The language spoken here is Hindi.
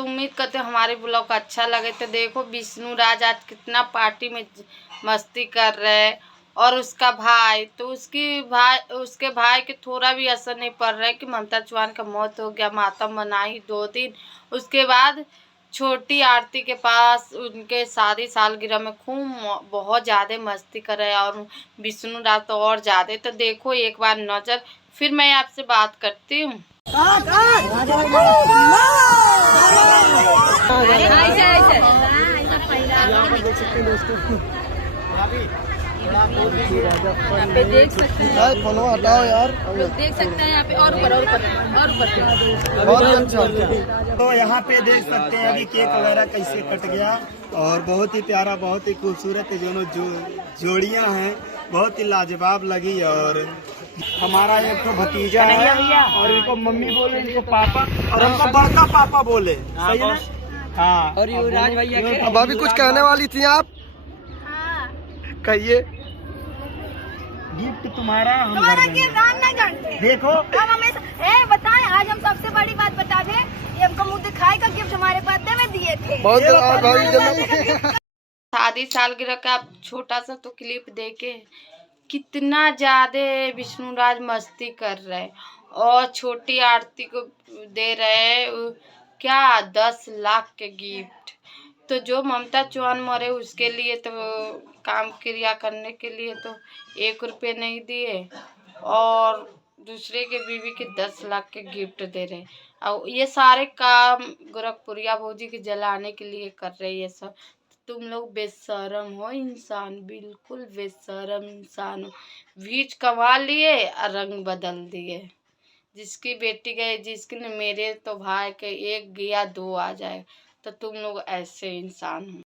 तो उम्मीद करते हैं हमारे ब्लॉग अच्छा लगे। तो देखो विष्णु राज आज कितना पार्टी में मस्ती कर रहे हैं, और उसका भाई तो उसके भाई के थोड़ा भी असर नहीं पड़ रहा है कि ममता चौहान का मौत हो गया। मातम मनाई 2 दिन, उसके बाद छोटी आरती के पास उनके शादी सालगिरह में खूब बहुत ज़्यादा मस्ती कर रहे हैं, और विष्णु राज तो और ज़्यादा। तो देखो एक बार नज़र, फिर मैं आपसे बात करती हूँ। यहाँ पे देख सकते हैं, फोन हटाओ यार, लोग देख सकते हैं यहाँ पे और बहुत अच्छा। तो यहाँ पे देख सकते हैं अभी केक वगैरह कैसे कट गया, और बहुत ही प्यारा, बहुत ही खूबसूरत दोनों जोड़ियाँ हैं, बहुत ही लाजवाब लगी। और हमारा एक तो भतीजा है, और इनको मम्मी बोले, इनको पापा, और हमको बड़का पापा बोले। सही है ना? हाँ। और युवराज भैया के अब अभी कुछ कहने वाली थी आप? कहिए। गिफ्ट तुम्हारा हम दान नहीं करते। देखो हम हमेशा बताएं, आज हम सबसे बड़ी बात बता दें, ये हमको मुँह दिखाई का गिफ्ट हमारे बर्थडे में दिए थे। बहुत शादी सालगिरह का आप छोटा सा तो क्लिप देखे, कितना ज्यादा विष्णु राज मस्ती कर रहे हैं, और छोटी आरती को दे रहे हैं क्या 10 लाख के गिफ्ट। तो जो ममता चौहान मरे उसके लिए तो काम क्रिया करने के लिए तो 1 रुपये नहीं दिए, और दूसरे के बीवी के 10 लाख के गिफ्ट दे रहे। और ये सारे काम गोरखपुरिया भौजी के जलाने के लिए कर रहे ये सब। तुम लोग बेशरम हो इंसान, बिल्कुल बेशरम इंसान हो। व्यूज कमा लिए और रंग बदल दिए। जिसकी बेटी गए, जिसकी मेरे तो भाई के 1 गया 2 आ जाए। तो तुम लोग ऐसे इंसान हो।